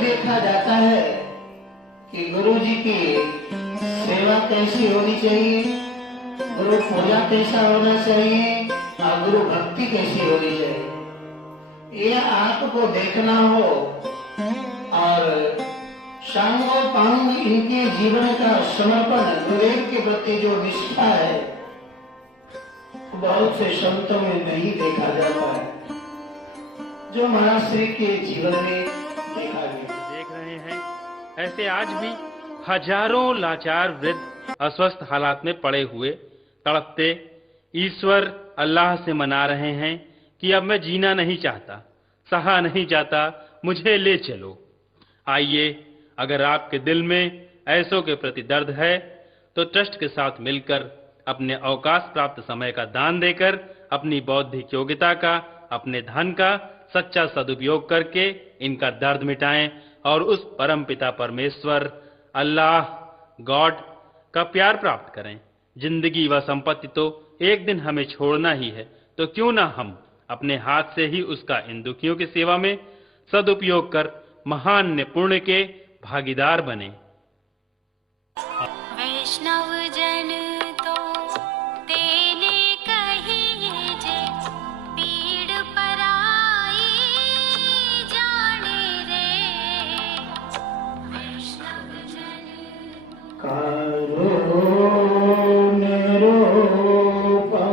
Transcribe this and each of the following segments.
देखा जाता है कि गुरु जी की सेवा कैसी होनी चाहिए, गुरु पूजा कैसा होना चाहिए और गुरु भक्ति कैसी होनी चाहिए, ये आपको देखना हो। और सांगो पांग इनके जीवन का समर्पण, गुरुदेव के प्रति जो निष्ठा है, बहुत से संतों में नहीं देखा जाता है, जो महाराज श्री के जीवन में देखा गया। देख रहे हैं ऐसे आज भी हजारों लाचार वृद्ध अस्वस्थ हालात में पड़े हुए तड़पते ईश्वर अल्लाह से मना रहे हैं कि अब मैं जीना नहीं चाहता, सहा नहीं जाता, मुझे ले चलो। आइए, अगर आपके दिल में ऐसों के प्रति दर्द है तो ट्रस्ट के साथ मिलकर अपने अवकाश प्राप्त समय का दान देकर अपनी बौद्धिक योग्यता का, अपने धन का सच्चा सदुपयोग करके इनका दर्द मिटाएं और उस परम पिता परमेश्वर अल्लाह गॉड का प्यार प्राप्त करें। जिंदगी व संपत्ति तो एक दिन हमें छोड़ना ही है, तो क्यों ना हम अपने हाथ से ही उसका इन दुखियों की सेवा में सदुपयोग कर महान पुण्य के भागीदार बने। वैष्णव जन तो तेने कहिए जे पीड़ पराई जाने रे। वैष्णव जन कारो निरूपा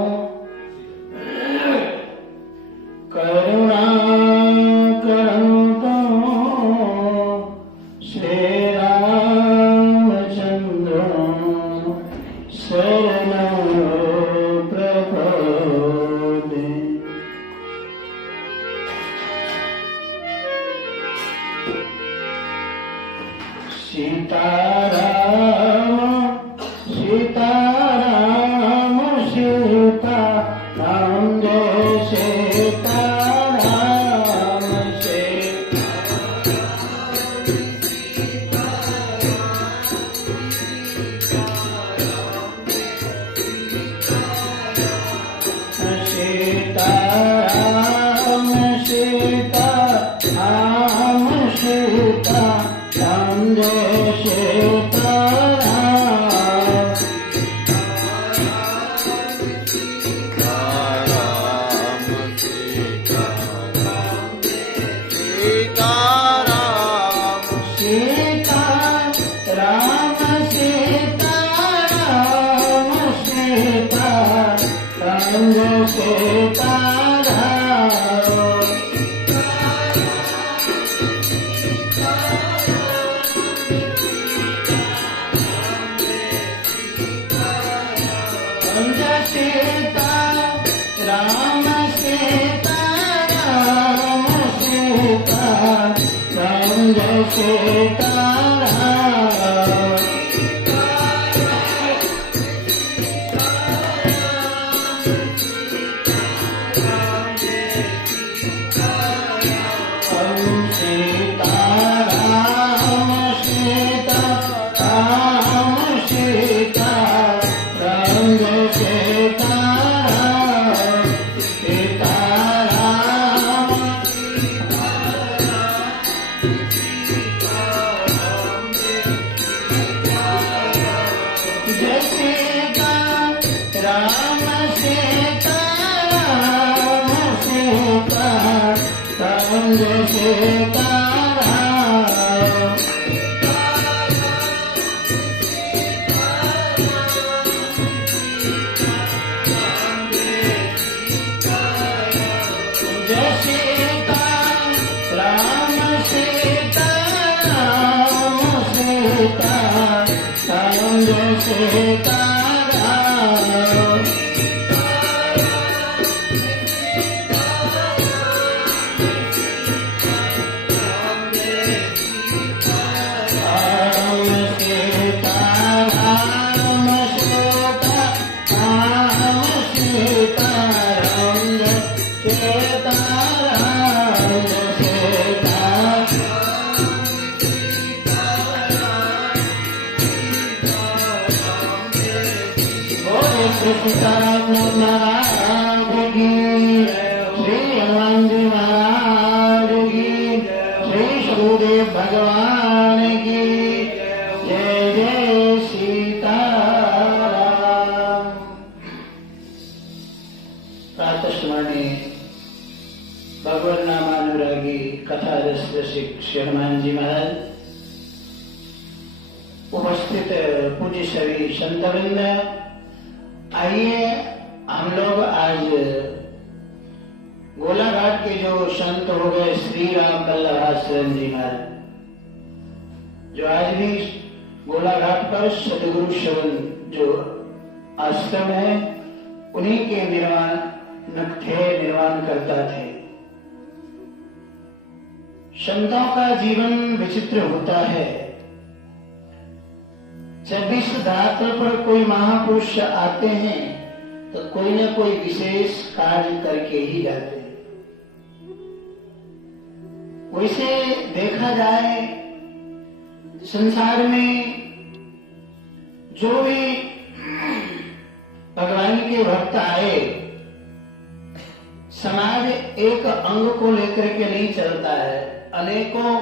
करुणा करंतो श्री रामचंद्र शरणं प्रपद्ये। सीताराम सीताराम सीताराम जय सीताराम सीताराम सीताराम सीताराम जय सीताराम। सीताराम सीताराम सीताराम जय सीताराम। जय सीताराम सीताराम सीताराम जय सीताराम। सीताराम सीताराम सीताराम जय सीताराम। सीताराम जय सीताराम सीताराम सीताराम जय सीताराम। जय सीताराम सीताराम सीताराम जय सीताराम। सीताराम महाराज की, श्री हनुमान जी महाराज की, श्री सदगुरुदेव भगवान पूज्य सभी संतवृंद, आइए हम लोग आज गोलाघाट के जो संत हो गए श्री राम वल्लभाश्रम जी महाराज, जो आज भी गोलाघाट पर सतगुरु शरण जो आश्रम है उन्हीं के निर्माण करता थे। संतों का जीवन विचित्र होता है। जब इस धरातल पर कोई महापुरुष आते हैं तो कोई न कोई विशेष कार्य करके ही जाते हैं। वैसे देखा जाए संसार में जो भी भगवान के भक्त आए, समाज एक अंग को लेकर के नहीं चलता है, अनेकों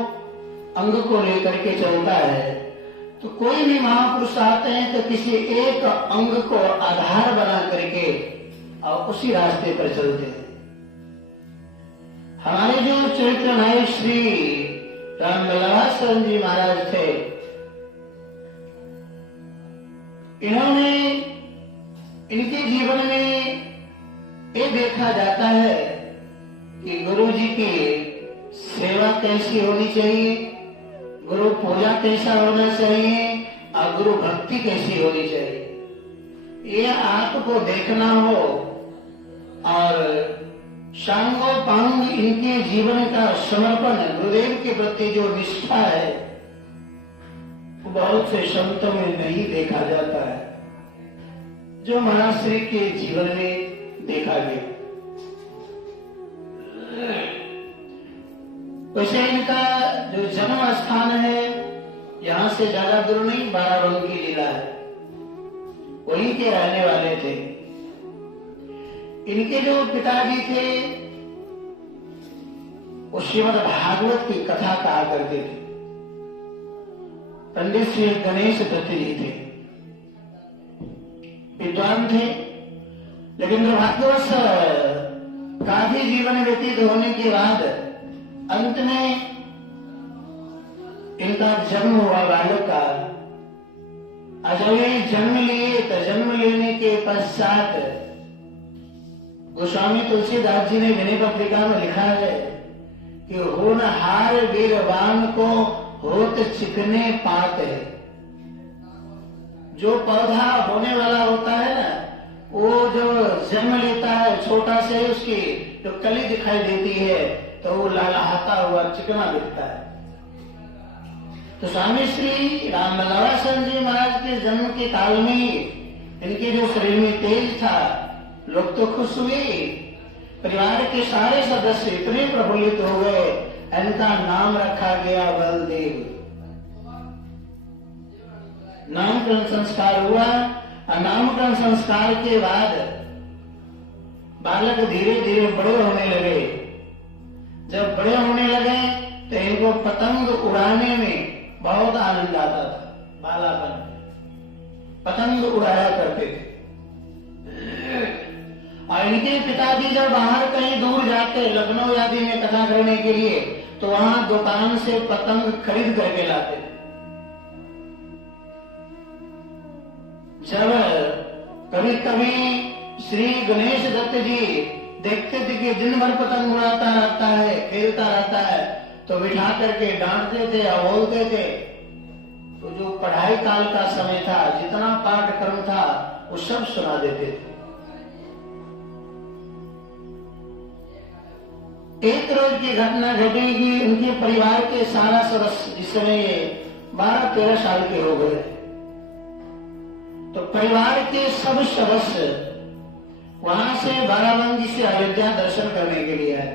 अंग को लेकर के चलता है। तो कोई भी महापुरुष आते हैं तो किसी एक अंग को आधार बना करके और उसी रास्ते पर चलते हैं। हमारे जो चरित्र नायक श्री राम वल्लभाश्रम जी महाराज थे, इन्होंने इनके जीवन में ये देखा जाता है कि गुरु जी की सेवा कैसी होनी चाहिए, गुरु पूजा कैसा होना चाहिए और गुरु भक्ति कैसी होनी चाहिए। ये आपको देखना हो और सांगो पांग इनके जीवन का समर्पण, गुरुदेव के प्रति जो निष्ठा है वो बहुत से संतों में नहीं देखा जाता है, जो महाराज श्री के जीवन में देखा गया। वैसे इनका जो जन्म स्थान है यहाँ से ज्यादा दूर नहीं, बाराबंकी जिला है, वहीं के रहने वाले थे। इनके जो पिताजी थे वो श्रीमद् भागवत की कथा कहा करते थे। पंडित श्री गणेश दत्त जी थे, विद्वान थे, लेकिन दुर्भाग्यवश काफी जीवन व्यतीत होने के बाद अंत में इनका जन्म हुआ बालक का। जब ये जन्म लिए तो जन्म लेने के पश्चात गोस्वामी तुलसीदास जी ने विनय पत्रिका में लिखा है कि होनहार वीरवान को होत चिकने पात है। जो पौधा होने वाला होता है ना, वो जो जन्म लेता है छोटा से, उसकी जो कली दिखाई देती है तो वो लहलहाता हुआ चिकना दिखता है। तो स्वामी श्री राम वल्लभाश्रम जी महाराज के जन्म के काल में ही इनके जो शरीर में तेज था, लोग तो खुश हुए। परिवार के सारे सदस्य इतने प्रफुल्लित हो गए, इनका नाम रखा गया बलदेव। नामकरण संस्कार हुआ और नामकरण संस्कार के बाद बालक धीरे धीरे बड़े होने लगे। जब बड़े होने लगे तो इनको पतंग उड़ाने में बहुत आनंद आता था। बालापन पतंग उड़ाया करते थे। और इनके पिताजी जब बाहर कहीं दूर जाते, लखनऊ आदि में कथा करने के लिए, तो वहां दुकान से पतंग खरीद करके लाते। जब कभी कभी श्री गणेश दत्त जी देखते थे कि दिन भर पतंग उड़ाता रहता है, खेलता रहता है, तो बिठा करके डांटते थे या बोलते थे। तो जो पढ़ाई काल का समय था, जितना पाठ्यक्रम था, वो सब सुना देते थे। एक रोज की घटना घटी कि उनके परिवार के सारा सदस्य, इस समय 12-13 साल के हो गए, तो परिवार के सब सदस्य वहां से बाराबंकी से अयोध्या दर्शन करने के लिए आए।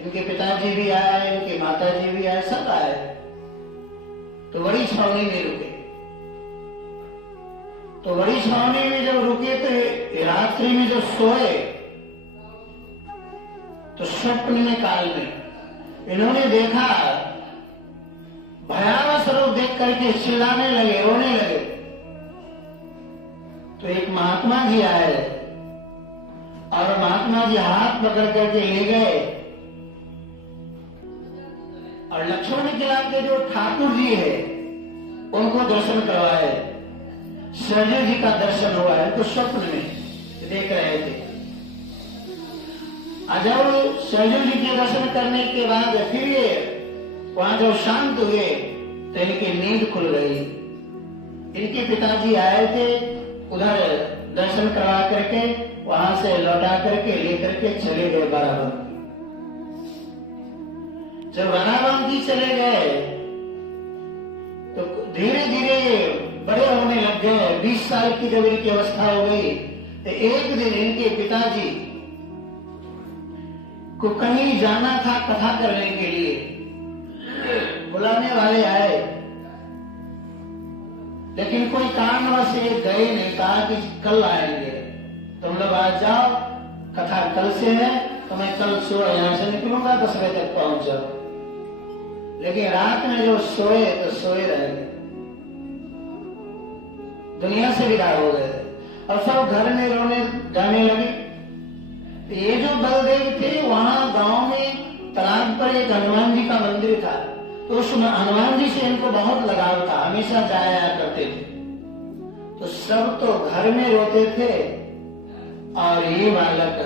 इनके पिताजी भी आए, इनके माताजी भी आए, सब आए। तो बड़ी छावनी में रुके। तो बड़ी छावनी में जब रुके तो रात्रि में जब सोए तो स्वप्न में काल में इन्होंने देखा, भयावह स्वरूप देख करके चिल्लाने लगे, रोने लगे। तो एक महात्मा जी आए और महात्मा जी हाथ पकड़ करके ले गए और लक्ष्मण किला के जो ठाकुर जी है उनको दर्शन करवाए। सरजू जी का दर्शन हुआ है, तो स्वप्न में देख रहे थे। जब सरजू जी के दर्शन करने के बाद फिर ये वहां जब शांत हुए तो इनकी नींद खुल गई। इनके पिताजी आए थे, उधर दर्शन करवा करके वहां से लौटा करके लेकर के चले गए बाराबंकी। जब बाराबंकी चले गए तो धीरे धीरे बड़े होने लग गए। 20 साल की जब इनकी अवस्था हो गई तो एक दिन इनके पिताजी को कहीं जाना था कथा करने के लिए, बुलाने वाले आए, लेकिन कोई कारणवश ये गए नहीं। कहा कि कल आएंगे, तुम लोग आज जाओ, कथा कल से है, तो मैं कल सुबह यहां से निकलूंगा, 10 बजे तक पहुंच जाओ। लेकिन रात में जो सोए तो सोए रह गए, दुनिया से विदा हो गए और सब घर में रोने जाने लगे। ये जो बलदेव थे, वहां गांव में तालाब पर एक हनुमान जी का मंदिर था, तो उस हनुमान जी से इनको बहुत लगाव था, हमेशा जाया करते थे। तो सब तो घर में रोते थे और ये बालक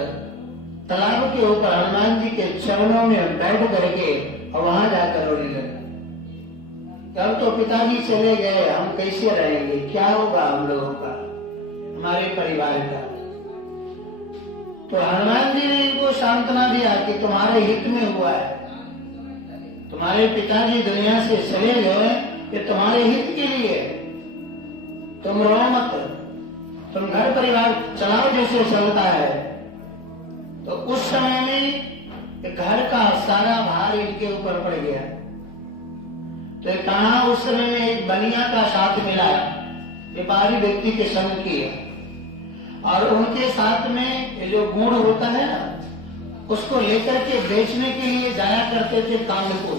तालाब के ऊपर हनुमान जी के चरणों में बैठ करके और वहां जाकर रोने लगा। तब तो पिताजी चले गए, हम कैसे रहेंगे, क्या होगा हम लोगों का, हमारे परिवार का। तो हनुमान जी ने इनको सांत्वना दिया कि तुम्हारे हित में हुआ है, तुम्हारे पिताजी दुनिया से चले गए, ये तुम्हारे हित के लिए, तुम रो मत, तुम घर परिवार चलाओ जैसे चलता है। तो उस समय में घर का सारा भार इनके ऊपर पड़ गया। तो कहा उस समय में एक बनिया का साथ मिला, व्यापारी व्यक्ति के संग किए, और उनके साथ में ये जो गुड़ होता है ना, उसको लेकर के बेचने के लिए जाया करते थे कानपुर।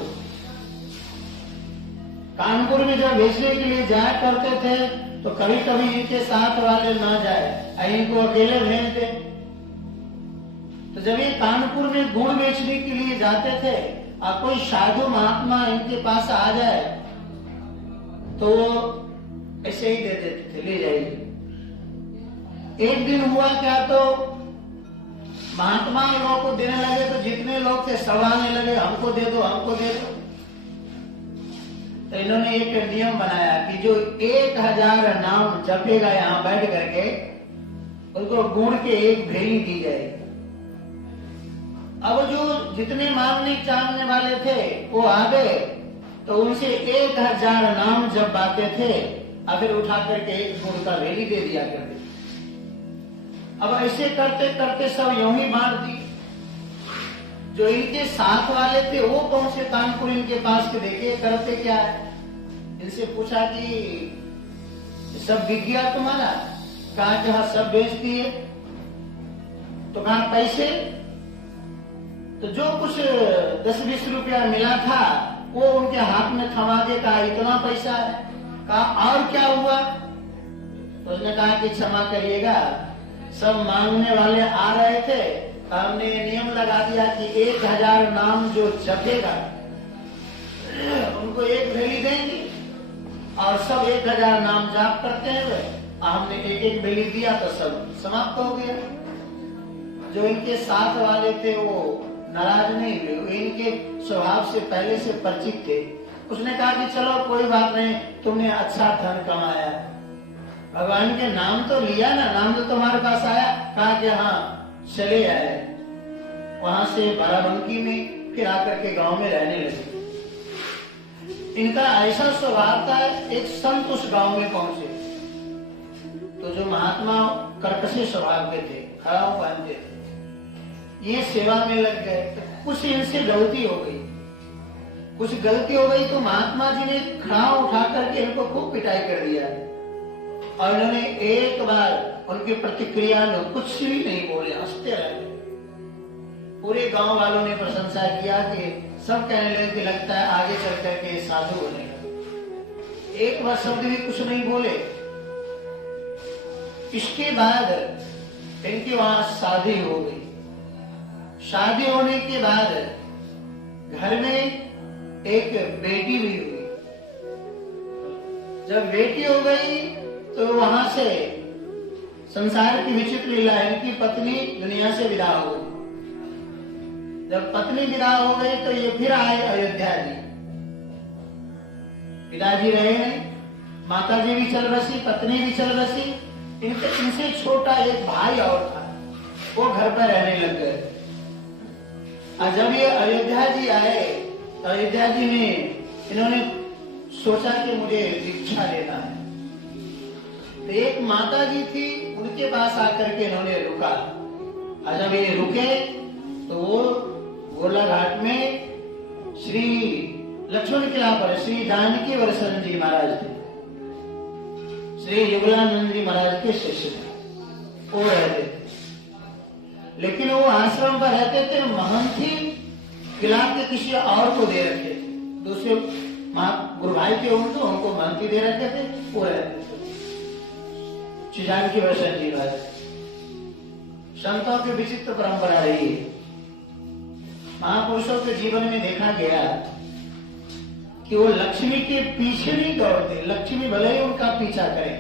कानपुर में जब बेचने के लिए जाया करते थे तो कभी कभी इनके साथ वाले ना जाए, इनको अकेले भेजते। तो जब ये कानपुर में गुड़ बेचने के लिए जाते थे और कोई साधु महात्मा इनके पास आ जाए तो ऐसे ही दे देते थे, ले जाइए। एक दिन हुआ क्या, तो महात्मा लोगों को देने लगे तो जितने लोग थे सब आने लगे, हमको दे दो, हमको दे दो। तो इन्होंने एक नियम बनाया कि जो 1000 नाम जपेगा यहाँ बैठ करके, उनको गुड़ के एक भेली दी जाएगी। अब जो जितने मांगने चाहने वाले थे वो आ गए, तो उनसे 1000 नाम जब बाते थे और फिर उठा करके एक गुड़ का भेली दे दिया करते। अब ऐसे करते करते सब यूं ही बांट दी। जो इनके साथ वाले थे वो पहुंचे कानपुर इनके पास के, देखे करते क्या है। इनसे पूछा कि सब बिक गया तुम्हारा? कहा कि हाँ सब बेच दिए। तो कहा पैसे? तो जो कुछ 10-20 रुपया मिला था वो उनके हाथ में थमा के कहा इतना पैसा है। कहा और क्या हुआ? तो उसने कहा कि क्षमा करिएगा, सब मांगने वाले आ रहे थे, हमने नियम लगा दिया कि 1000 नाम जो जपेगा उनको एक भेली देंगे, और सब 1000 नाम जाप करते हैं। हमने एक भेली दिया तो सब समाप्त हो गया। जो इनके साथ वाले थे वो नाराज नहीं हुए, इनके स्वभाव से पहले से परिचित थे। उसने कहा कि चलो कोई बात नहीं, तुमने अच्छा धन कमाया, भगवान के नाम तो लिया ना, नाम तो तुम्हारे पास आया। कहा कि हाँ चले आए। वहां से बाराबंकी में फिर आकर के गांव में रहने लगे। इनका ऐसा स्वभाव था, एक संत उस गांव में पहुंचे तो जो महात्मा कर्कशी स्वभाव के थे, खड़ाऊ पहनते थे, ये सेवा में लग गए। तो कुछ इनसे गलती हो गई, तो महात्मा जी ने खड़ा उठा करके इनको खूब पिटाई कर दिया, और इन्होंने एक बार उनकी प्रतिक्रिया में कुछ भी नहीं बोले, हंसते रहे। पूरे गांव वालों ने प्रशंसा किया कि सब कहने लगे कि लगता है आगे चल करके साधु बनेगा। एक बार शब्द भी कुछ नहीं बोले। इसके बाद इनकी वहां शादी हो गई। शादी होने के बाद घर में एक बेटी भी हुई। जब बेटी हो गई तो वहां से से संसार की विचित्र लीला है, इनकी पत्नी दुनिया से विदा हो गई। जब पत्नी विदा हो गई तो ये फिर आए अयोध्या जी। पिताजी रहे नहीं, माता जी भी चल बसी, पत्नी भी चल बसी, इनसे छोटा एक भाई और था, वो घर पर रहने लग गए। और जब ये अयोध्या जी आए, अयोध्या जी में इन्होंने सोचा कि मुझे दीक्षा लेना है। तो एक माता जी थी, उनके पास आकर के इन्होंने रुका। और जब ये रुके तो वो गोला घाट में श्री लक्ष्मण किला पर श्री जानकी वर्षण जी महाराज थे, श्री युगलानंद जी महाराज के शिष्य थे, वो रहते थे। लेकिन वो आश्रम पर रहते थे, महंती किला के किसी और को दे रखे थे, दूसरे गुरु भाई के उनको महंती दे रखे थे, वो रहते थे। श्री जानकी वर्षण जी महाराज, संतों की विचित्र परंपरा रही है। महापुरुषों के जीवन में देखा गया कि वो लक्ष्मी के पीछे नहीं दौड़ते, लक्ष्मी भले ही उनका पीछा करे।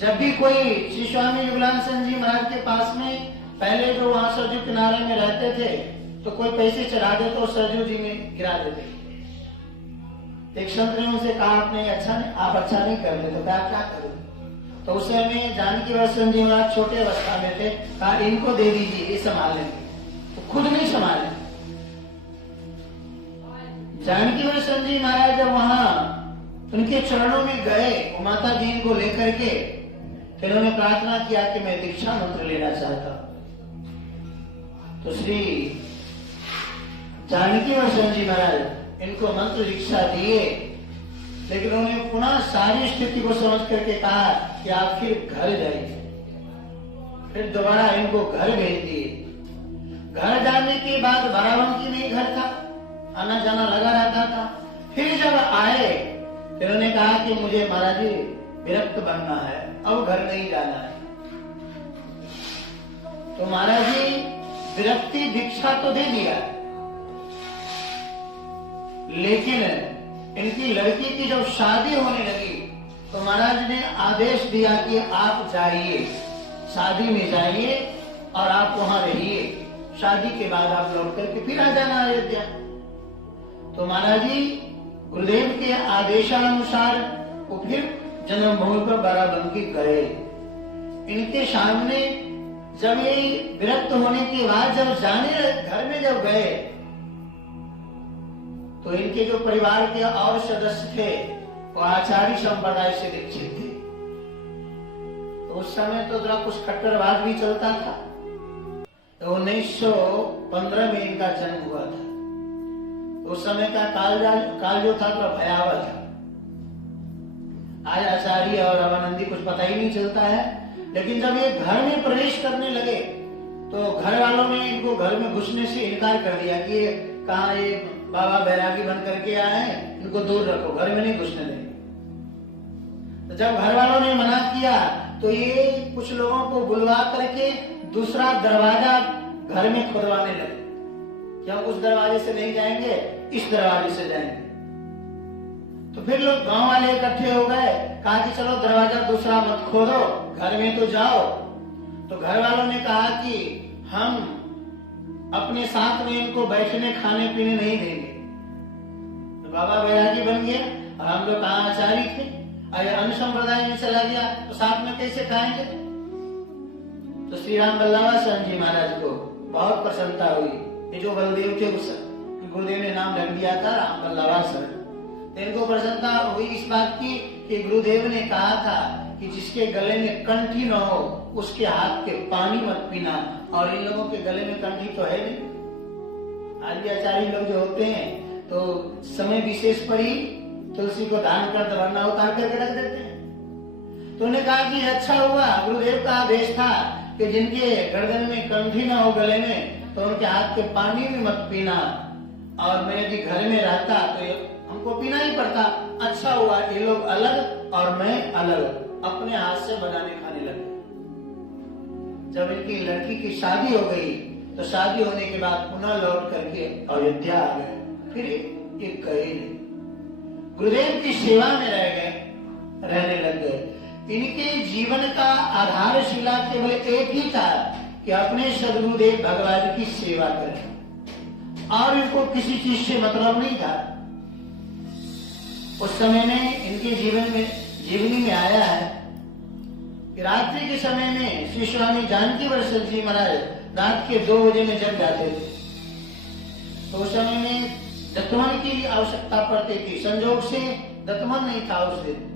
जब भी कोई श्री स्वामी युगलानंद जी महाराज के पास में, पहले जो वहां सरजू किनारे में रहते थे, तो कोई पैसे चढ़ा दे तो सरजू जी में गिरा देते। एक संत ने उनसे कहा, आपने आप अच्छा नहीं कर रहे, तो क्या करूं? तो उस समय जानकी वर्षण जी महाराज छोटे अवस्था में थे, कहा इनको दे दीजिए, ये संभाल लेंगे। तो खुद नहीं संभाले। जानकी वर्षण जी महाराज जब वहां उनके चरणों में गए, वो माता जी इनको लेकर के, फिर उन्होंने प्रार्थना किया कि मैं दीक्षा मंत्र लेना चाहता हूं। तो श्री जानकी वर्षण जी महाराज इनको मंत्र दीक्षा दिए, लेकिन उन्होंने पुनः सारी स्थिति को समझ करके कहा कि आप फिर घर जाइए। फिर दोबारा इनको घर भेज दिए। घर जाने के बाद बाराबंकी में घर था, आना जाना लगा रहता था। फिर जब आए, फिर उन्होंने कहा कि मुझे महाराज जी विरक्त बनना है, अब घर नहीं जाना है। तो महाराज जी विरक्ति दीक्षा तो दे दिया, लेकिन इनकी लड़की की जब शादी होने लगी तो महाराज ने आदेश दिया कि आप जाइए, शादी में जाइए और आप वहां रहिए, शादी के बाद आप लौट करके फिर आ जाना अयोध्या। तो महाराज जी गुरुदेव के आदेशानुसार वो फिर जन्मभूमि पर बाराबंकी गए। इनके सामने जब ये विरक्त होने के बाद जब जाने घर में जब गए, तो इनके जो परिवार के और सदस्य थे वो आचार्य संप्रदाय से दीक्षित थे। तो उस समय तो जरा कुछ कट्टरवाद भी चलता था। तो 1915 में इनका जन्म हुआ था। उस समय का काल जो था तो भयावह था। आज आचार्य और रामानंदी कुछ पता ही नहीं चलता है, लेकिन जब ये घर में प्रवेश करने लगे तो घर वालों ने इनको घर में घुसने से इनकार कर दिया कि कहाँ ये बाबा बैरागी बन करके आए हैं, इनको दूर रखो, घर में नहीं घुसने देंगे। तो जब घर वालों ने मना किया तो ये कुछ लोगों को बुलवा करके दूसरा दरवाजा घर में खुदवाने लगे कि हम उस दरवाजे से नहीं जाएंगे, इस दरवाजे से जाएंगे। तो फिर लोग गांव वाले इकट्ठे हो गए, कहा कि चलो दरवाजा दूसरा मत खोलो, घर में तो जाओ। तो घर वालों ने कहा कि हम अपने साथ में इनको बैठने खाने पीने नहीं देंगे। तो बाबा बैरागी बन गया और हम लोग कहाँ आचार्य थे, अगर अन्य संप्रदाय में चला गया तो साथ में कैसे खाएंगे। तो श्री राम बल्लभाचरण जी महाराज को बहुत प्रसन्नता हुई। ये जो बलदेव थे उस गुरुदेव ने नाम रख दिया था राम बल्लभाचरण। तो इनको प्रसन्नता हुई इस बात की कि गुरुदेव ने कहा था कि जिसके गले में कंठी न हो उसके हाथ के पानी मत पीना, और इन लोगों के गले में कंठी तो है नहीं। आज भी आचार्य लोग जो होते हैं तो समय विशेष पर ही तुलसी को दान कर वरना उतार करके रख देते हैं। तो उन्हें कहा कि अच्छा हुआ, गुरुदेव का आदेश था कि जिनके गर्दन में कंठी न हो गले में तो उनके हाथ के पानी भी मत पीना, और मैं यदि घर में रहता तो हमको पीना ही पड़ता। अच्छा हुआ ये लोग अलग और मैं अलग, अपने हाथ से बनाने खाने लगे। जब इनकी लड़की की शादी हो गई तो शादी होने के बाद पुनः लौट करके अयोध्या आ गए। फिर ये गए नहीं, गुरुदेव की सेवा में रह गए, रहने लग गए। इनके जीवन का आधारशिला केवल एक ही था कि अपने सदगुरुदेव भगवान की सेवा करें, और इनको किसी चीज से मतलब नहीं था। उस समय में इनके जीवनी में आया है कि रात्रि के समय में श्री स्वामी जानकी वर्षल जी महाराज रात के 2 बजे में जग जाते थे। तो उस समय में दत्तवन की आवश्यकता पड़ती थी, संजोग से दत्तवन नहीं था उस दिन।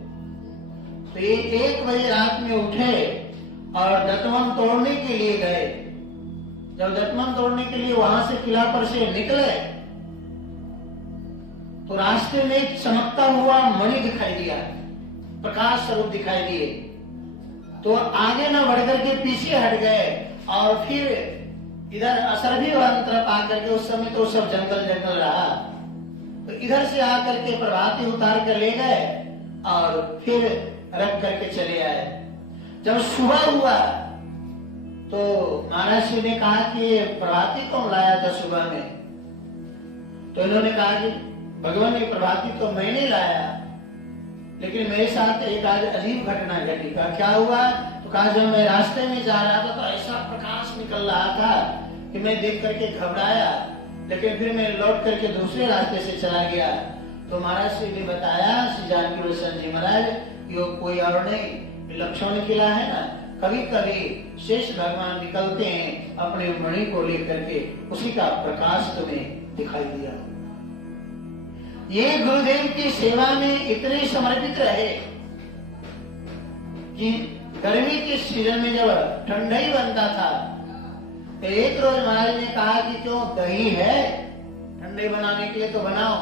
तो ये 1 बजे रात में उठे और दत्तवन तोड़ने के लिए गए। जब दत्तवन तोड़ने के लिए वहां से किला पर से निकले तो रास्ते में एक चमकता हुआ मणि दिखाई दिया, प्रकाश स्वरूप दिखाई दिए। तो आगे न बढ़कर के पीछे हट गए और फिर इधर असरभी वन तरफ आकर के, उस समय तो सब जंगल जंगल रहा, तो इधर से आकर के प्रभाती उतार कर ले गए और फिर रख करके चले आए। जब सुबह हुआ तो महाराज जी ने कहा कि प्रभाती कौन लाया था सुबह में? तो इन्होंने कहा कि भगवान ने प्रभाती तो मैंने लाया, लेकिन मेरे साथ एक आज अजीब घटना घटी। क्या हुआ? तो कहा जब मैं रास्ते में जा रहा था तो ऐसा प्रकाश निकल रहा था कि मैं देख करके घबराया, लेकिन फिर मैं लौट करके दूसरे रास्ते से चला गया। तो महाराज श्री ने बताया, श्री जानकी वर्षल जी महाराज, कि वो कोई और नहीं, लक्ष्मण किला है ना, कभी कभी शेष भगवान निकलते हैं अपने मणि को लेकर के, उसी का प्रकाश तुम्हें दिखाई दिया। ये गुरुदेव की सेवा में इतने समर्पित रहे कि गर्मी के सीजन में जब ठंडा ही बनता था तो एक रोज महाराज ने कहा कि क्यों दही है ठंडे बनाने के लिए तो बनाओ।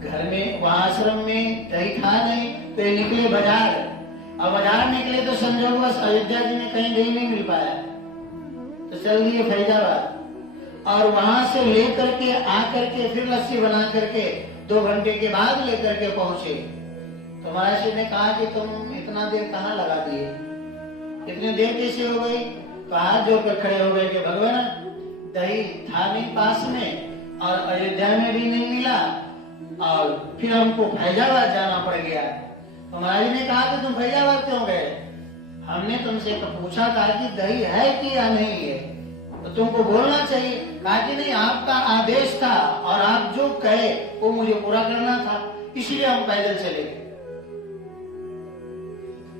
घर में वहां आश्रम में दही था नहीं तो ये निकले बाजार। अब बाजार निकले तो संजोग बस अयोध्या जी में कहीं दही नहीं मिल पाया तो चल दिए फैजाबाद, और वहां से लेकर के आकर के फिर लस्सी बना करके 2 घंटे के बाद लेकर के पहुंचे। तो महाराज जी ने कहा कि तुम इतना देर कहाँ लगा दिए, इतनी देर कैसे हो गई? तो हाथ जोड़कर खड़े हो गए कि भगवान दही था नहीं पास में और अयोध्या में भी नहीं मिला और फिर हमको फैजाबाद जाना पड़ गया। तो महाराज ने कहा कि तुम फैजाबाद क्यों गए? हमने तुमसे तो पूछा था कि दही है कि या नहीं है, तो तुमको बोलना चाहिए। कहा कि नहीं, आपका आदेश था और आप जो कहे वो मुझे पूरा करना था, इसलिए हम पैदल चले गए।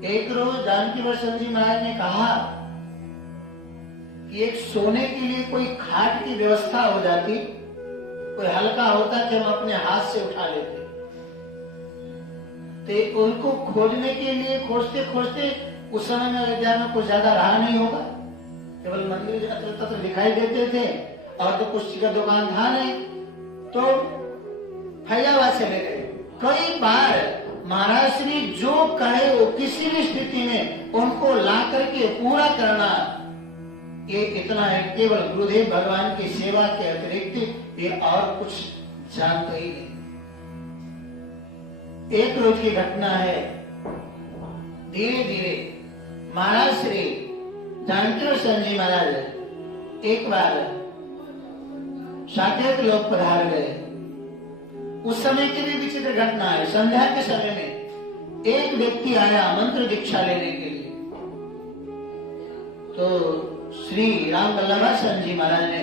एक रोज जानकी वर्षल जी महाराज ने कहा कि एक सोने के लिए कोई खाट की व्यवस्था हो जाती, कोई हल्का होता कि हम अपने हाथ से उठा लेते। तो उनको खोजने के लिए खोजते खोजते उस समय में अयोध्या में कुछ ज्यादा रहा नहीं होगा, केवल मंदिर अत्र तत्र दिखाई देते थे और तो कुछ का दुकान था नहीं। तो फैजाबाद चले गए। कई बार महाराज श्री जो कहे वो किसी भी स्थिति में उनको ला करके पूरा करना, ये इतना है, केवल गुरुदेव भगवान की सेवा के अतिरिक्त ये और कुछ जानते ही नहीं। एक रोज की घटना है, धीरे धीरे महाराज श्री जानकी वर्षल जी महाराज एक बार साकेत लोग पधार गए। उस समय की भी विचित्र घटना है। संध्या के समय में एक व्यक्ति आया मंत्र दीक्षा लेने के लिए। तो श्री राम वल्लभाचार्य जी महाराज ने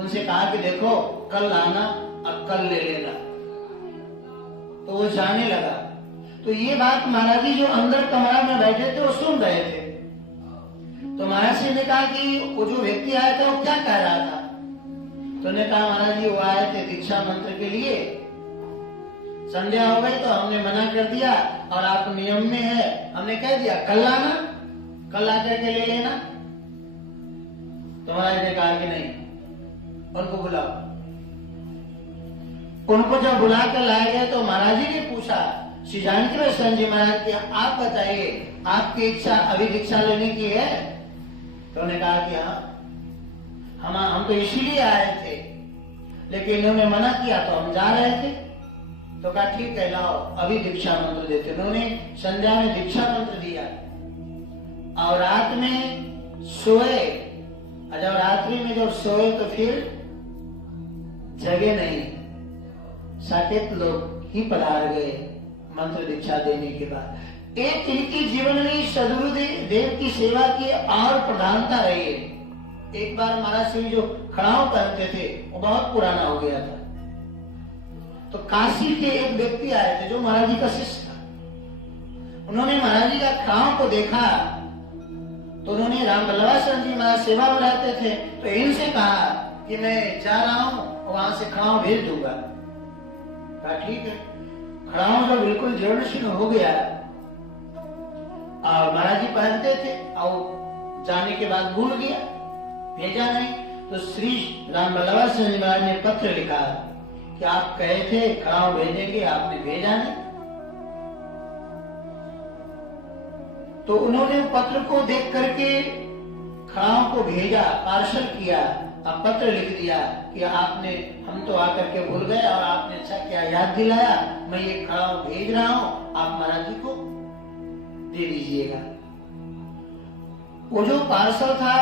उनसे कहा कि देखो कल आना और कल ले लेना। तो वो जाने लगा। तो ये बात महाराज जी जो अंदर कमरा में बैठे थे वो सुन रहे थे। तो महाराज जी ने कहा कि वो जो व्यक्ति आया था वो क्या कह रहा था? तो ने कहा महाराज जी वो आए थे दीक्षा मंत्र के लिए, संध्या हो गई तो हमने मना कर दिया और आप नियम में है, हमने कह दिया कल आना, कल आकर के ले लेना। तो महाराज ने कहा कि नहीं, उनको बुलाओ। उनको जब बुला कर लाया गया तो महाराज जी ने पूछा श्री जानकी वर्षल जी महाराज कि आप बताइए आपकी इच्छा अभी दीक्षा लेने की है? तो उन्होंने कहा कि हाँ, हम तो इसीलिए आए थे, लेकिन इन्होंने मना किया तो हम जा रहे थे। तो कहा ठीक है लाओ अभी दीक्षा मंत्र देते। उन्होंने संध्या में दीक्षा मंत्र दिया और रात में सोए। और जब रात्रि में जब सोए तो फिर जगे नहीं, साकेत लोग ही पधार गए। मंत्र दीक्षा देने के बाद। एक इनके जीवन में सदगुरुदेव देव की सेवा की और प्रधानता रही है। एक बार महाराज श्री जो खड़ाऊ पहनते थे वो बहुत पुराना हो गया था, तो काशी के एक व्यक्ति आए थे जो महाराज जी का शिष्य था। उन्होंने महाराज जी का खड़ाऊ को देखा तो उन्होंने राम बल्लभाचरण जी महाराज सेवा में रहते थे, तो इनसे कहा कि मैं जा रहा हूँ वहां से खड़ाऊ भेज दूंगा। कहा ठीक है। खड़ाऊ जो बिल्कुल जीर्ण हो गया और महाराज जी पहनते थे और जाने के बाद भूल गया, भेजा नहीं। तो श्री राम बल्लभाचरण जी महाराज ने पत्र लिखा कि आप कहे थे खड़ाऊ भेजेंगे, आपने भेजा नहीं। तो उन्होंने पत्र को देख करके खड़ाऊ को भेजा, पार्सल किया, अब पत्र लिख दिया कि आपने, हम तो आकर के भूल गए और आपने अच्छा क्या याद दिलाया, मैं ये खड़ाऊ भेज रहा हूँ, आप महाराज जी को दे दीजिएगा। वो जो पार्सल था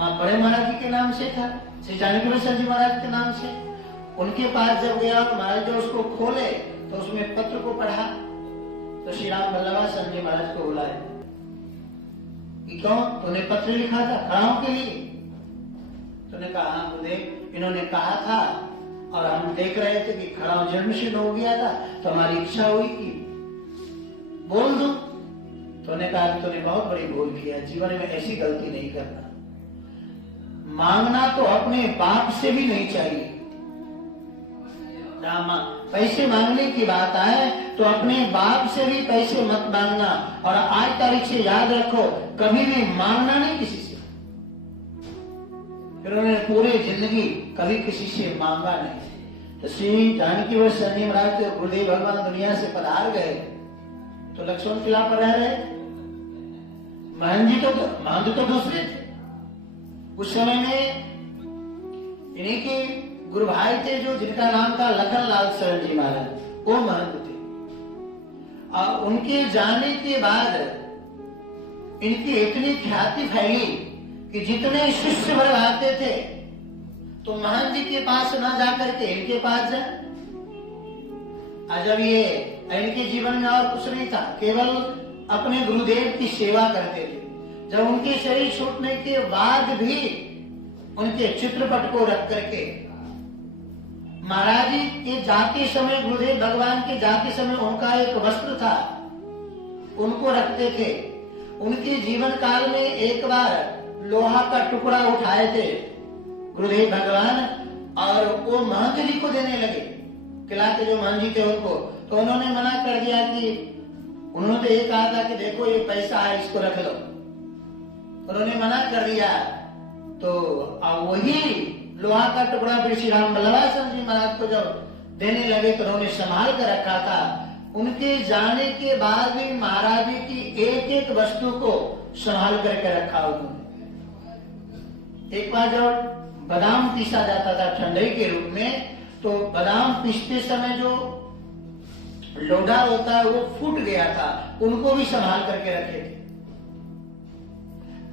बड़े महाराज जी के नाम से था, श्री जानकी प्रसाद जी महाराज के नाम से। उनके पास जब गया और महाराज जी उसको खोले तो उसमें पत्र को पढ़ा, तो श्री राम बल्लभाचरण जी महाराज को बुलाए कि क्यों तूने पत्र लिखा था खड़ाऊ के लिए? तूने कहा हाँ गुरुदेव, इन्होंने कहा था और हम देख रहे थे कि खड़ाऊ जीर्ण हो गया था, तो हमारी इच्छा हुई कि बोल दूं। तूने कहा तूने बहुत बड़ी भूल किया, जीवन में ऐसी गलती नहीं करना। मांगना तो अपने बाप से भी नहीं चाहिए। पैसे मांगने की बात आए तो अपने बाप से भी पैसे मत मांगना, और आज तारीख से याद रखो कभी भी मांगना नहीं किसी से। फिर उन्होंने पूरी जिंदगी कभी किसी से मांगा नहीं। तो श्री जानकी प्रसाद जी महाराज तो गुरुदेव भगवान दुनिया से पधार गए तो लक्ष्मण किला पर रह रहे। महंत तो दूसरे थे। उस समय में इन्हीं के गुरु भाई थे जो जिनका नाम था लखन लाल शरण जी महाराज, वो महंत थे। और उनके जाने के बाद इनकी इतनी ख्याति फैली कि जितने शिष्य वर्ग आते थे तो महंत जी के पास न जाकर के इनके पास जाए। जब ये इनके जीवन में और कुछ नहीं था, केवल अपने गुरुदेव की सेवा करते थे। जब उनके शरीर छूटने के बाद भी उनके चित्रपट को रख करके महाराज जी के जाते समय, गुरुदेव भगवान के जाते समय उनका एक वस्त्र था, उनको रखते थे। उनके जीवन काल में एक बार लोहा का टुकड़ा उठाए थे गुरुदेव भगवान और वो महंत जी को देने लगे। किला के जो महंत जी थे उनको, तो उन्होंने मना कर दिया कि उन्होंने तो ये कहा था कि देखो ये पैसा है इसको रख लो, उन्होंने मना कर दिया। तो वही लोहा का टुकड़ा फिर श्री राम बल्लभाचरण जी महाराज को जब देने लगे तो उन्होंने संभाल कर रखा था। उनके जाने के बाद भी महाराज जी की एक एक वस्तु को संभाल करके रखा उन्होंने। एक बार जब बादाम पीसा जाता था ठंडई के रूप में, तो बादाम पीसते समय जो लोढ़ा होता है वो फूट गया था, उनको भी संभाल करके रखे थे।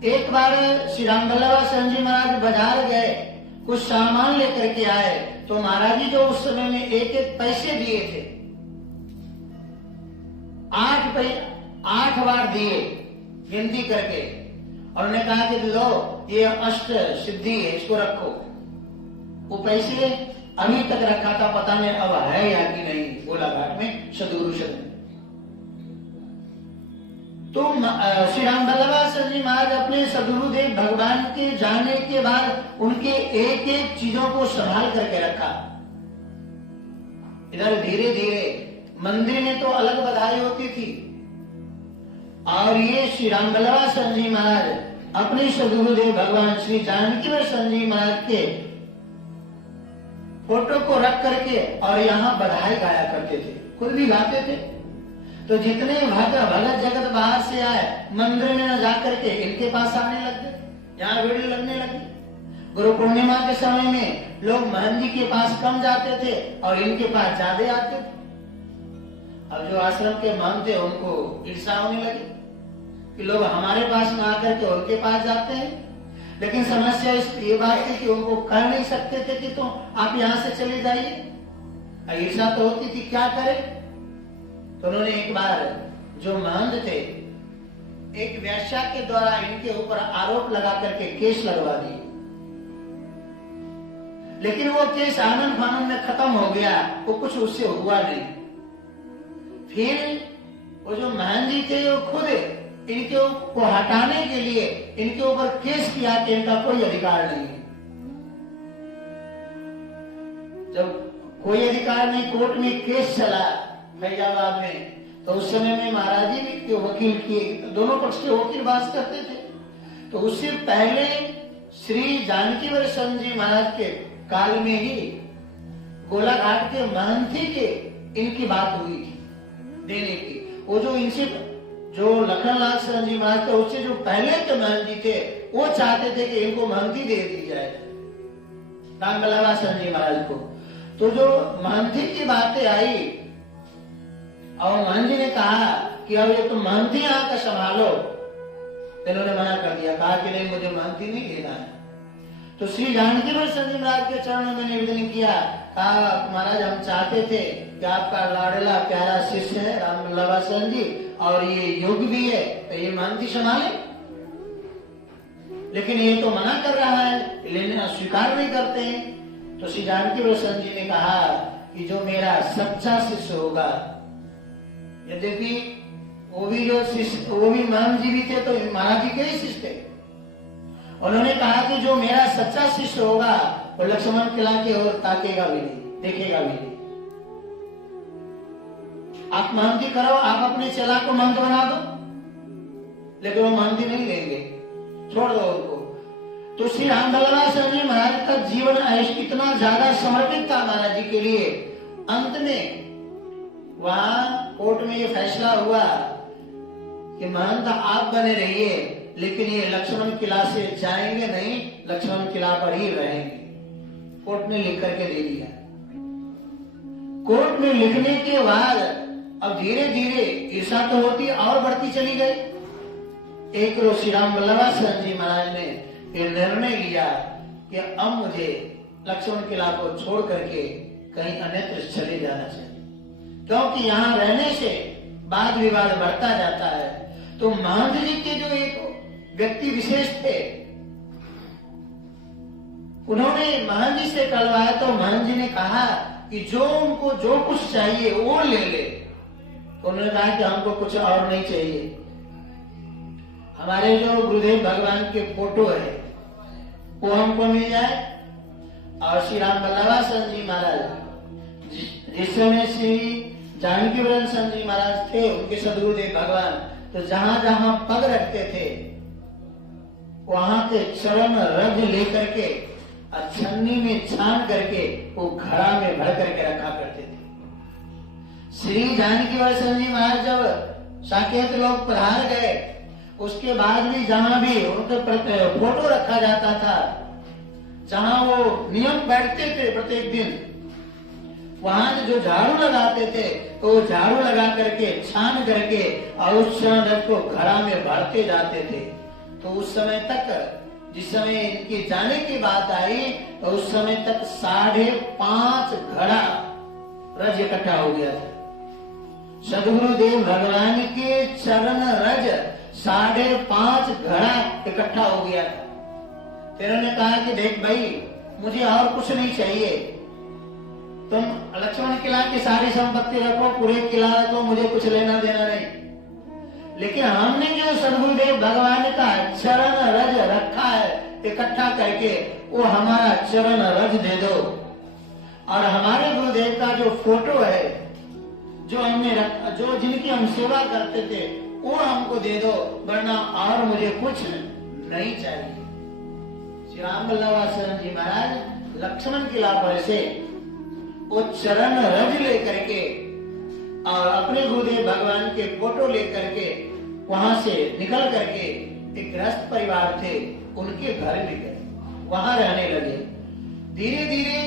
एक बार श्री राम बल्लभाचरण जी महाराज बाजार गए, कुछ सामान लेकर के आए, तो महाराज जी जो उस समय में एक एक पैसे दिए थे, 8 बार दिए गिनती करके, और उन्होंने कहा कि लो ये अष्ट सिद्धि है, इसको रखो। वो पैसे अभी तक रखा था, पता नहीं अब है या कि नहीं, गोला घाट में सदगुरु सदन। तो श्री राम बल्लभाचरण जी महाराज अपने सदगुरुदेव भगवान के जाने के बाद उनके एक एक चीजों को संभाल करके रखा। इधर धीरे धीरे मंदिर में तो अलग बधाई होती थी, और ये श्री राम बल्लभाचरण जी महाराज अपने सदगुरुदेव भगवान श्री जानकी प्रसाद जी महाराज के फोटो को रख करके और यहाँ बधाई गाया करते थे, खुद भी गाते थे। तो जितने भगत जगत बाहर से आए मंदिर में न जाकर के इनके पास आने लग गए, यहाँ भीड़ लगने लगी। गुरु पूर्णिमा के समय में लोग महंत जी के पास कम जाते थे और इनके पास ज्यादा आते थे। अब जो आश्रम के महंत थे उनको ईर्षा होने लगी कि लोग हमारे पास न आकर के उनके पास जाते हैं। लेकिन समस्या ये बात थी कि उनको कह नहीं सकते थे कि तुम आप यहाँ से चले जाइए। ईर्षा तो होती थी, क्या करें। तो उन्होंने एक बार जो महंत थे, एक वेश्या के द्वारा इनके ऊपर आरोप लगा करके केस लगवा दिए, लेकिन वो केस आनंद फानंद में खत्म हो गया, वो कुछ उससे हुआ नहीं। फिर वो जो महंत जी थे वो खुद इनके को हटाने के लिए इनके ऊपर केस किया कि इनका कोई अधिकार नहीं है। जब कोई अधिकार नहीं, कोर्ट में केस चला फैजाबाद में, तो उस समय में महाराज जी भी वकील किए, दोनों पक्ष के वकील बात करते थे। तो उससे पहले श्री जानकी वरसन जी महाराज के काल में ही गोलाघाट के महंती के इनकी बात हुई थी देने की। वो जो इनसे जो लखनलाल शरण जी महाराज थे, उससे जो पहले के महंती थे, वो चाहते थे कि इनको महंती दे दी जाए रामबल्लभा शरण जी महाराज को। तो जो महंती की बातें आई और महंत जी ने कहा कि अब ये तुम महंती यहाँ का संभालो, इन्होंने मना कर दिया, कहा कि नहीं, मुझे महंती नहीं लेना है। तो श्री जानकी वरसन जी महाराज के चरणों में निवेदन किया, कहा महाराज हम चाहते थे कि आपका लाडला प्यारा शिष्य है रामबल्लभा शरण जी, और ये योग भी है, तो ये महंती संभाले, लेकिन ये तो मना कर रहा है, लेना स्वीकार नहीं करते हैं। तो श्री जानकी वरसन जी ने कहा कि जो मेरा सच्चा शिष्य होगा, यद्यपि वो भी जो शिष्य, वो भी महंत जी भी थे, तो महाराज जी के ही शिष्य थे। उन्होंने कहा कि जो मेरा सच्चा शिष्य होगा वो लक्ष्मण किला की ओर ताकेगा भी नहीं, देखेगा भी नहीं। आप महंती करो, आप अपने चेला को महंत बना दो, लेकिन वो महंती नहीं लेंगे, छोड़ दो उनको। तो श्री रामबल्लभा शरण जी महाराज का जीवन इतना ज्यादा समर्पित था महाराज जी के लिए। अंत में वहां कोर्ट में ये फैसला हुआ कि महंत आप बने रहिए, लेकिन ये लक्ष्मण किला से जाएंगे नहीं, लक्ष्मण किला पर ही रहेंगे। कोर्ट ने लिख करके दे दिया। कोर्ट में लिखने के बाद अब धीरे धीरे ईर्षा तो होती और बढ़ती चली गई। एक रोज श्री रामबल्लभा शरण जी महाराज ने ये निर्णय लिया कि अब मुझे लक्ष्मण किला को छोड़ करके कहीं अन्यत्र चले जाना चाहिए, क्योंकि यहाँ रहने से वाद विवाद बढ़ता जाता है। तो महंत जी के जो एक व्यक्ति विशेष थे, उन्होंने महंत जी से कहलवाया, तो महंत जी ने कहा कि जो उनको जो कुछ चाहिए वो ले ले। तो उन्होंने कहा कि हमको कुछ और नहीं चाहिए, हमारे जो गुरुदेव भगवान के फोटो है वो हमको मिल जाए। और श्री रामबल्लभा शरण जी महाराज जिस समय श्री जानकी वरसन जी महाराज थे, उनके सदगुरुदेव भगवान, तो जहां जहां पग रखते थे वहां के चरण रज लेकर के छन्नी में छान करके वो घड़ा में भर करके रखा करते थे। श्री जानकी वरसन जी महाराज जब साकेत लोग पधार गए, उसके बाद भी जहां भी उनके फोटो रखा जाता था, जहां वो नियम बैठते थे प्रत्येक दिन, वहां जो झाड़ू लगाते थे तो वो झाड़ू लगा करके छान करके और उस चरण को घड़ा में भरते जाते थे। तो उस समय तक, जिस समय इनके जाने की बात आई, तो उस समय तक 5.5 घड़ा रज इकट्ठा हो गया था। सदगुरुदेव भगवान के चरण रज 5.5 घड़ा इकट्ठा हो गया था। फिर उन्होंने कहा कि देख भाई, मुझे और कुछ नहीं चाहिए, तुम लक्ष्मण किला की सारी संपत्ति रखो, पूरे किला रखो, मुझे कुछ लेना देना नहीं, लेकिन हमने जो सदगुरुदेव भगवान का चरण रज रखा है इकट्ठा करके, वो हमारा चरण रज दे दो। और हमारे गुरुदेव का जो फोटो है, जो हमने जो जिनकी हम सेवा करते थे, वो हमको दे दो, वरना और मुझे कुछ नहीं चाहिए। श्री रामबल्लभा शरण जी महाराज लक्ष्मण किला पर से वो चरण रज लेकर के और अपने गुरुदेव भगवान के फोटो लेकर के वहां से निकल करके एक गृहस्थ परिवार थे, उनके घर में गए, वहां रहने लगे। धीरे धीरे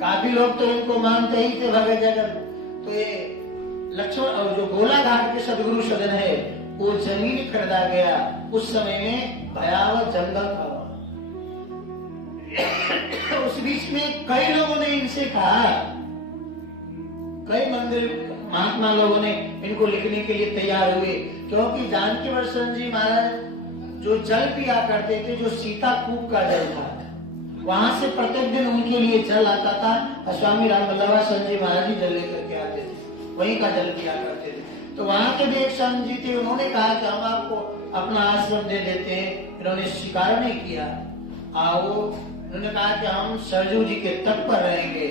काफी लोग तो इनको मानते ही थे भगत जगत। तो ये लक्ष्मण और जो गोलाघाट के सदगुरु सदन है, वो जमीन खरीदा गया। उस समय में भयावह जंगल था। उस बीच में कई लोगों ने इनसे कहा कई मंदिर महात्मा लोगों ने इनको लिखने के लिए तैयार हुए, क्योंकि जानकी प्रसन्न जी महाराज जो जल पिया करते थे, जो सीता कूप का जल था, वहां से प्रत्येक दिन उनके लिए जल आता था और स्वामी राम बल्लभाचरण जी महाराज जी जल लेकर के आते थे, वहीं का जल पिया करते थे। तो वहां के भी एक संत जी थे, उन्होंने कहा कि हम आपको अपना आश्रम दे देते हैं, इन्होंने स्वीकार नहीं किया। उन्होंने कहा कि हम सरजू जी के तट पर रहेंगे,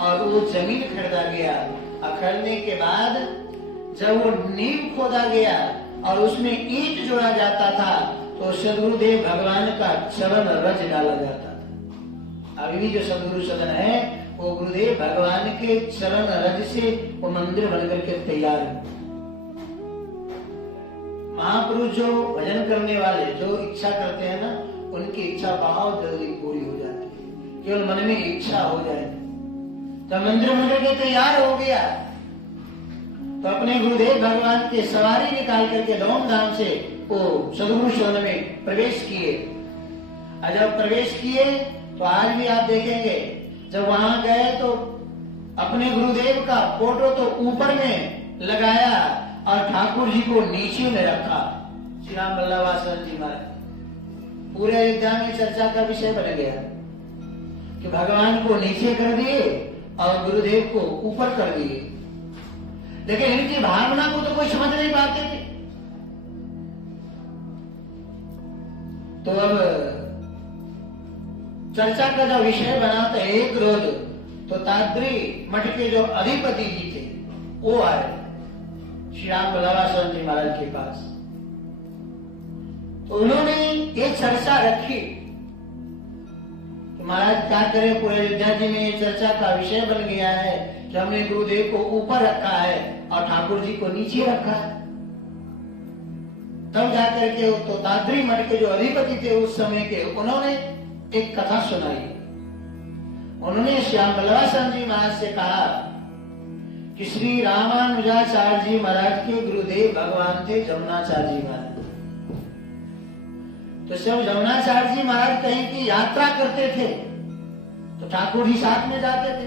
और वो जमीन खरीदा गया। और खरीदने के बाद जब वो नींव खोदा गया और उसमें ईंट जोड़ा जाता था, तो सदगुरुदेव भगवान का चरण रज डाला जाता था। अभी भी जो सदगुरु सदन है वो गुरुदेव भगवान के चरण रज से वो मंदिर बनकर के तैयार है। महापुरुष जो भजन करने वाले जो इच्छा करते हैं ना, उनकी इच्छा बहुत जल्दी पूरी हो जाती है, केवल मन में इच्छा हो जाए। तो मंदिर बनकर के तैयार हो गया, तो अपने गुरुदेव भगवान के सवारी निकाल करके धूमधाम से वो सदगुरु सदन में प्रवेश किए। और जब प्रवेश किए तो आज भी आप देखेंगे, जब वहां गए तो अपने गुरुदेव का फोटो तो ऊपर में लगाया और ठाकुर जी को नीचे में रखा। श्री राम बल्लभाचरण जी महाराज पूरे अयोध्या में चर्चा का विषय बन गया कि भगवान को नीचे कर दिए और गुरुदेव को ऊपर कर दिए। लेकिन इनकी भावना को तो कोई समझ नहीं पाते थे। तो अब चर्चा का जो विषय बना था एक रोज, तो ताद्री मठ के जो अधिपति जी थे वो आए श्री राम बल्लभाचरण जी महाराज के पास। तो उन्होंने ये चर्चा रखी कि महाराज क्या करें, पूरे अयोध्या जी में ये चर्चा का विषय बन गया है कि हमने गुरुदेव को ऊपर रखा है और ठाकुर जी को नीचे रखा है। तब जाकर के तो दादरी मठ के जो अधिपति थे उस समय के, उन्होंने एक कथा सुनाई। उन्होंने श्याम बल्लभाचरण जी महाराज से कहा कि श्री रामानुजाचार्य जी महाराज के गुरुदेव भगवान थे जमुनाचार्य जी महाराज। तो जब जमुनाचार्य जी महाराज कहीं की यात्रा करते थे तो ठाकुर जी साथ में जाते थे।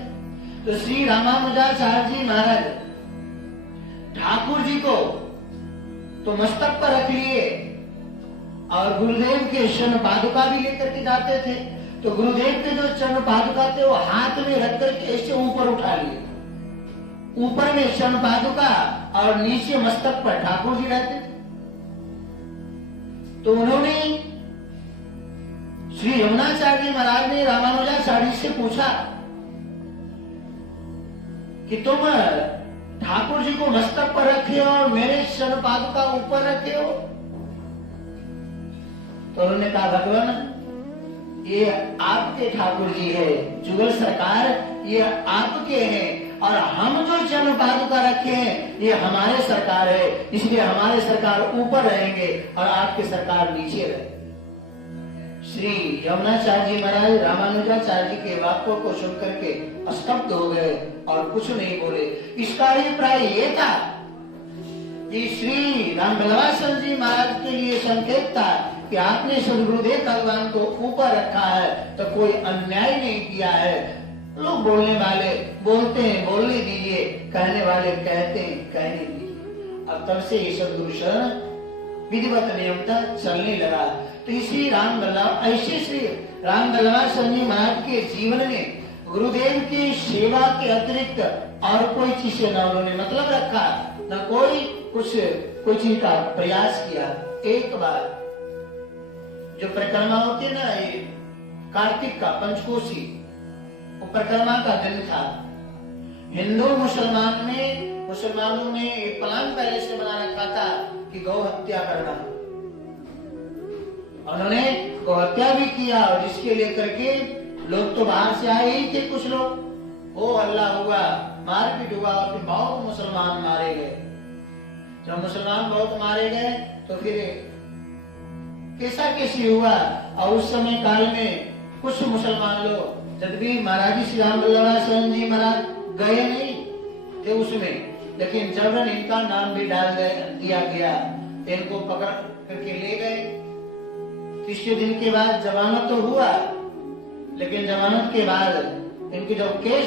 तो श्री रामानुजाचार्य जी महाराज ठाकुर जी को तो मस्तक पर रख लिए और गुरुदेव के चरण पादुका भी लेकर के जाते थे। तो गुरुदेव के जो चरण पादुका थे वो हाथ में रख करके ऐसे ऊपर उठा लिए, ऊपर में चरण पादुका और नीचे मस्तक पर ठाकुर जी रहते थे। तो उन्होंने श्री यमुनाचार्य जी महाराज ने रामानुजाचार्य से पूछा कि तुम ठाकुर जी को मस्तक पर रखे हो और मेरे चरण पादुका ऊपर रखे हो। तो उन्होंने कहा भगवान ये आपके ठाकुर जी है, जुगल सरकार ये आपके हैं, और हम जो चरण पादुका रखे हैं ये हमारे सरकार है, इसलिए हमारे सरकार ऊपर रहेंगे और आपके सरकार नीचे रहेंगे। श्री यमुनाचार्य जी महाराज रामानुजाचार्य जी के वाक्यों को सुनकर के स्तब्ध हो गए और कुछ नहीं बोले। इसका अभिप्राय ये था कि श्री राम बल्लभाचरण जी महाराज के लिए संकेत था कि आपने सदगुरुदेव भगवान को ऊपर रखा है तो कोई अन्याय नहीं किया है। लोग बोलने वाले बोलते हैं, बोलने दीजिए, कहने वाले कहते हैं, कहने दीजिए। अब तब से ये सदगुरु शरण विधिवत नियम तक चलने लगा। तो इसी ऐसे श्री राम बल्लभाचरण जी महाराज के जीवन में गुरुदेव की सेवा के अतिरिक्त और कोई चीज से न उन्होंने मतलब रखा, न कोई चीज का प्रयास किया। एक बार जो परिक्रमा होती है ना, ये कार्तिक का पंचकोशी, वो परिक्रमा का दिन था। हिंदू मुसलमानों ने एक प्लान पहले से बना रखा था कि गौ हत्या करना। उन्होंने गौ हत्या भी किया और जिसके लेकर के लोग तो बाहर से आए ही थे, कुछ लोग ओ हल्ला हुआ, मारपीट हुआ और फिर बहुत मुसलमान मारे गए। जब मुसलमान बहुत मारे गए तो फिर कैसा कैसी हुआ। और उस समय काल में कुछ मुसलमान लोग जब भी महाराज श्री राम बल्लभाचरण जी महाराज गए नहीं थे उसमें, लेकिन जबरन इनका नाम भी डाल दिया गया, इनको पकड़ करके ले गए। तीसरे दिन के बाद जमानत तो हुआ, लेकिन जमानत के बाद इनकी जब केस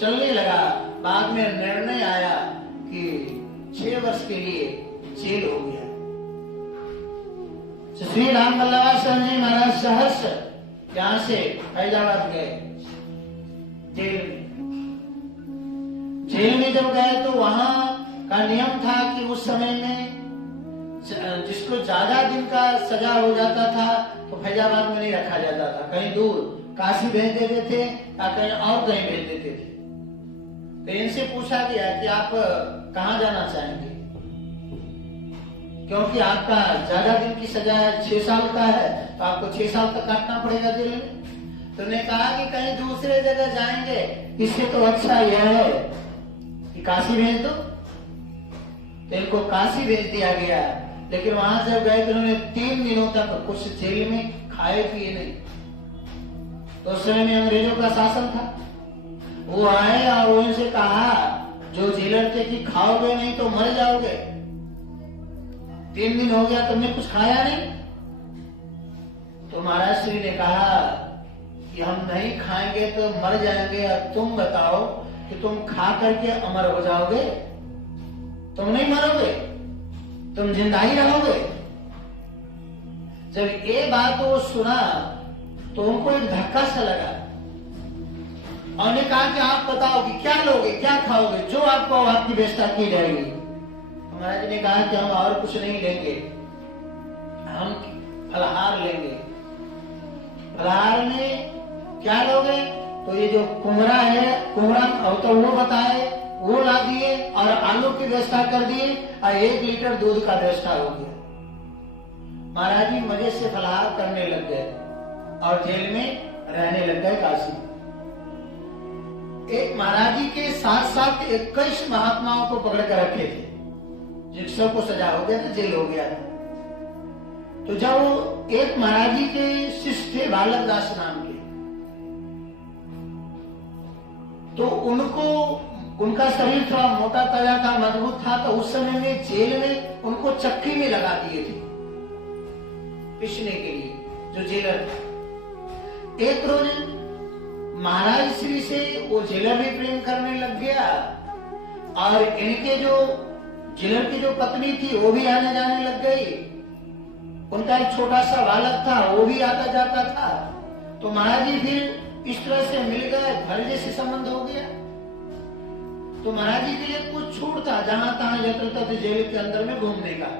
चलने लगा, बाद में निर्णय आया कि 6 वर्ष के लिए जेल हो गया। तो श्री राम बल्लभाचार्य जी महाराज सहर्ष यहाँ से फैजाबाद गए। जेल में जब गए तो वहां का नियम था कि उस समय में जिसको ज्यादा दिन का सजा हो जाता था तो फैजाबाद में नहीं रखा जाता था, कहीं दूर काशी भेज देते थे या कहीं और कहीं भेज देते थे। तो इनसे पूछा गया कि आप कहाँ जाना चाहेंगे, क्योंकि आपका ज्यादा दिन की सजा है, 6 साल का है, तो आपको 6 साल तक काटना पड़ेगा जेल में। तो उन्होंने कहा कि कहीं दूसरे जगह जाएंगे, इससे तो अच्छा यह है कि काशी भेज दो। तो इनको काशी भेज दिया गया। लेकिन वहां जब गए तो उन्होंने 3 दिनों तक कुछ जेल में खाए पिए नहीं। तो उस समय में अंग्रेजों का शासन था। वो आए और उनसे कहा, जो जेलर थे, कि खाओगे नहीं तो मर जाओगे। 3 दिन हो गया तुमने कुछ खाया नहीं। तो महाराज श्री ने कहा कि हम नहीं खाएंगे तो मर जाएंगे, अब तुम बताओ कि तुम खा करके अमर हो जाओगे? तुम नहीं मरोगे, तुम जिंदा ही रहोगे। जब ये बात वो सुना तो उनको एक धक्का सा लगा और ने कहा कि आप बताओ कि क्या लोगे, क्या खाओगे, जो आपको आपकी व्यवस्था की जाएगी। तो महाराज ने कहा कि हम और कुछ नहीं लेंगे, हम फलहार लेंगे। फलहार में क्या लोगे? तो ये जो कुमरा है, कुमरा तो वो बताए, वो ला दिए और आलू की व्यवस्था कर दिए और 1 लीटर दूध का व्यवस्था हो गया। महाराज जी मजे से फलहार करने लग गए और जेल में रहने लग गए काशी। एक महाराज जी के साथ साथ 21 महात्माओं को पकड़ कर रखे थे, जिन सबको सजा हो गया था, जेल हो गया था। तो जब एक महाराज जी के शिष्य थे बालक दास नाम के, तो उनका शरीर थोड़ा मोटा ताजा था, मजबूत था। तो उस समय में जेल में उनको चक्की में लगा दिए थे पीसने के लिए, जो जेलर थे। एक रोज महाराज श्री से वो जेलर भी प्रेम करने लग गया और इनके जो जेलर की जो पत्नी थी वो भी आने जाने लग गई। उनका एक छोटा सा बालक था, वो भी आता जाता था। तो महाराज जी फिर इस तरह से मिल गए, घर जैसे संबंध हो गया। तो महाराज जी के लिए कुछ छूट था, जहां तहां यत्र तत्र जेल के अंदर में घूमने का।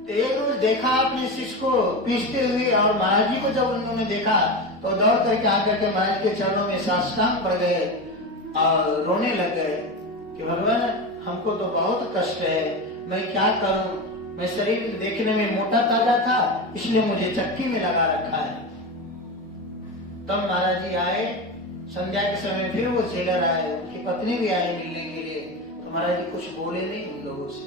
तो एक रोज देखा अपने शिष्य को पीसते हुए, और महाराज जी को जब उन्होंने देखा तो दौड़ करके आकर के महाराज के चरणों में साष्टांग पड़ गए और रोने लग गए कि भगवान हमको तो बहुत कष्ट है, मैं क्या करूं, मैं शरीर देखने में मोटा ताजा था, इसलिए मुझे चक्की में लगा रखा है। तब महाराज जी आए, संध्या के समय फिर वो जेलर आए, उनकी पत्नी भी आई मिलने के लिए। तो महाराज जी कुछ बोले नहीं उन लोगों से।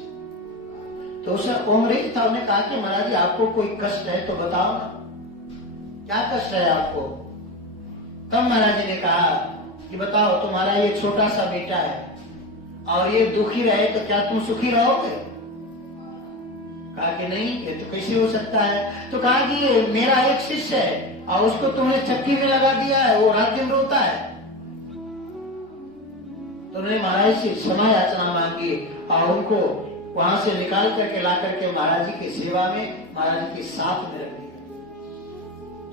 तो उसे उम्र था, उन्हें कहा कि महाराज जी आपको कोई कष्ट है तो बताओ ना, क्या कष्ट है आपको? तब महाराज जी ने कहा कि बताओ, तुम्हारा ये छोटा सा बेटा है और ये दुखी रहे तो क्या तुम सुखी रहोगे? कहा कि नहीं, ये तो कैसे हो सकता है। तो कहा कि ये मेरा एक शिष्य है और उसको तुमने चक्की में लगा दिया है, वो रात दिन रोता है। तो उन्होंने महाराज से क्षमा याचना मांगी और उनको वहां से निकाल करके ला करके महाराज जी की सेवा में, महाराज जी के साथ में रख दिया।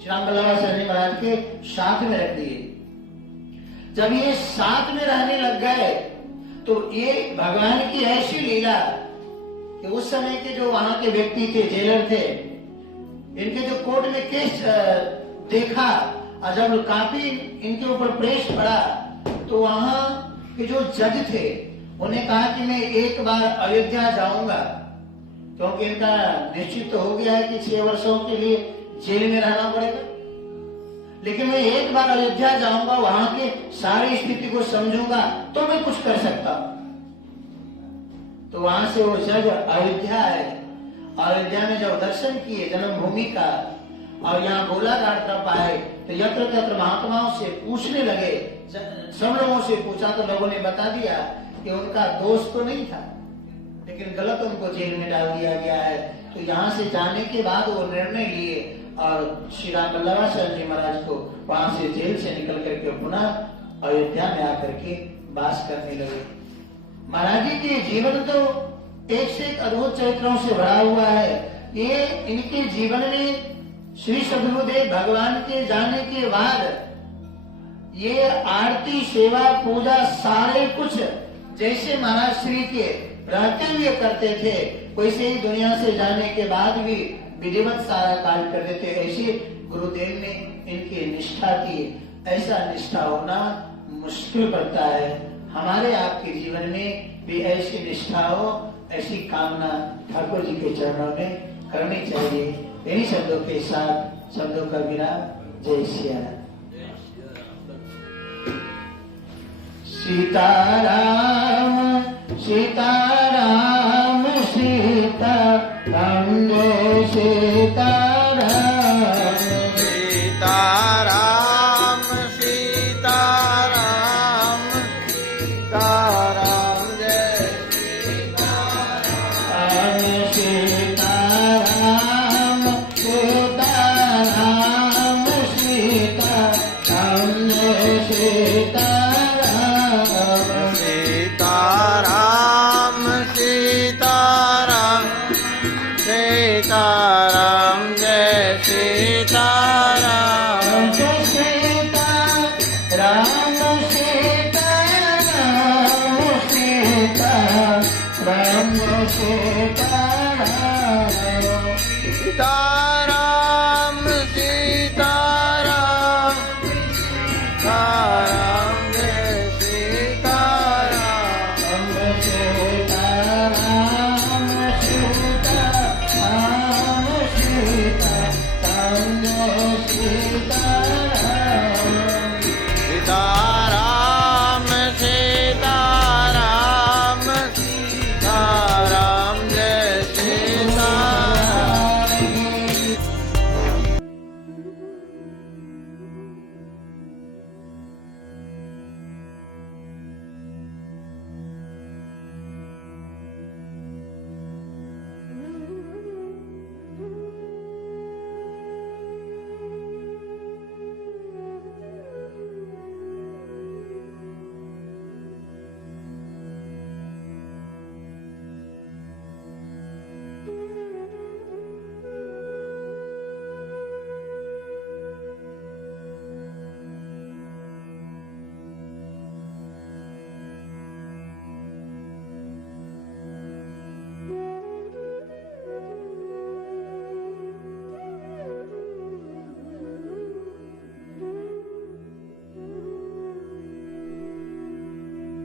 श्री राम बल्लभाचार्य महाराज के साथ में रख दिए। जब ये साथ में रहने लग गए तो ये भगवान की ऐसी लीला कि उस समय के जो वहां के व्यक्ति थे, जेलर थे, इनके जो कोर्ट में केस देखा और जब काफी इनके ऊपर प्रेस पड़ा तो वहां के जो जज थे उन्हें कहा कि मैं एक बार अयोध्या जाऊंगा, क्योंकि इनका निश्चित तो हो गया है कि 6 वर्षों के लिए जेल में रहना पड़ेगा, लेकिन मैं एक बार अयोध्या जाऊंगा, वहां के सारी स्थिति को समझूंगा तो मैं कुछ कर सकता हूं। तो वहां से वो जज अयोध्या आए। अयोध्या में जब दर्शन किए जन्मभूमि का और यहाँ गोलाघाट तरफ आए तो यत्र तत्र महात्माओं से पूछने लगे, सब लोगों से पूछा तो लोगों ने बता दिया कि उनका दोष तो नहीं था, लेकिन गलत उनको जेल में डाल दिया गया है। तो यहाँ से जाने के बाद वो निर्णय लिए और श्री राम बल्लभाचार्य जी महाराज को वहां से जेल से निकल करके पुनः अयोध्या में आकर के वास करने लगे। महाराज जी के जीवन तो एक से एक अद्भुत चरित्रों से भरा हुआ है। ये इनके जीवन में श्री सद्गुरुदेव भगवान के जाने के बाद ये आरती सेवा पूजा सारे कुछ जैसे महाराज श्री के रहते हुए करते थे, वैसे ही दुनिया से जाने के बाद भी विधिवत सारा कार्य करते थे। ऐसे गुरुदेव ने इनकी निष्ठा की। ऐसा निष्ठा होना मुश्किल पड़ता है। हमारे आपके जीवन में भी ऐसी निष्ठा हो, ऐसी कामना ठाकुर जी के चरणों में करनी चाहिए। इन्हीं शब्दों के साथ शब्दों का विराम। जय सिया राम। सीताराम सीताराम सीताराम जय सीताराम। सीताराम सीताराम सीताराम जय सीताराम। सीताराम सीताराम सीताराम जय सीताराम। सीताराम सीताराम सीताराम जय सीताराम। जय सीताराम सीताराम सीताराम जय सीताराम। सीता